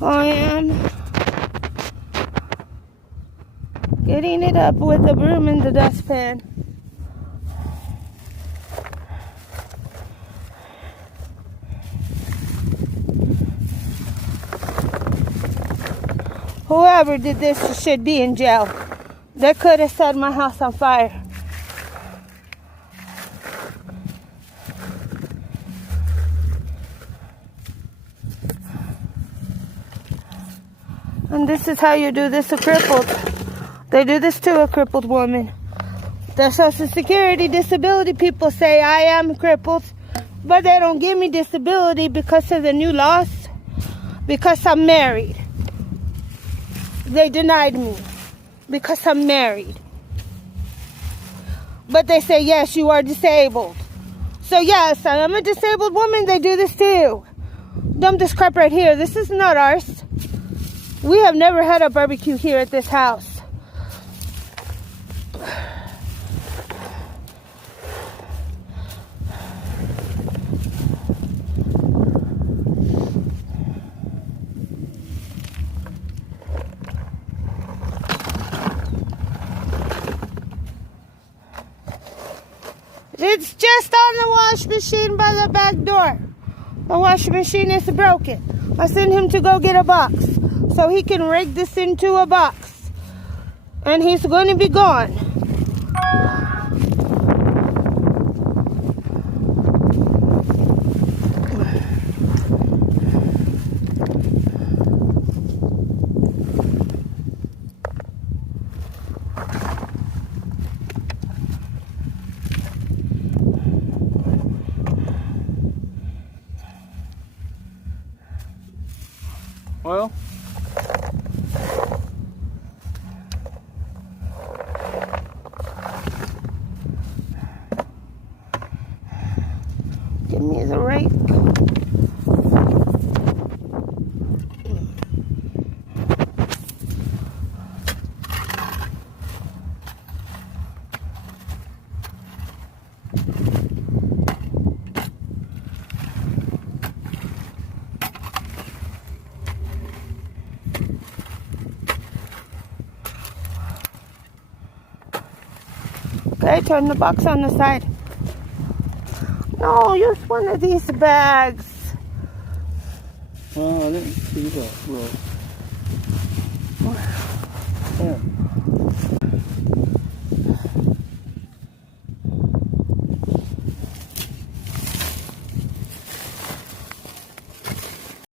I am getting it up with the broom in the dustpan. Whoever did this should be in jail. They could have set my house on fire. And this is how you do this to crippled. They do this to a crippled woman. The Social Security disability people say I am crippled, but they don't give me disability because of the new laws, because I'm married. They denied me because I'm married. But they say, yes, you are disabled. So yes, I am a disabled woman. They do this too. Dump this crap right here. This is not ours. We have never had a barbecue here at this house. It's just on the wash machine by the back door. The washing machine is broken. I sent him to go get a box so he can rig this into a box. And he's going to be gone. Oil? Give me the rake. Okay, turn the box on the side. No, use one of these bags. I didn't see that. Well, yeah.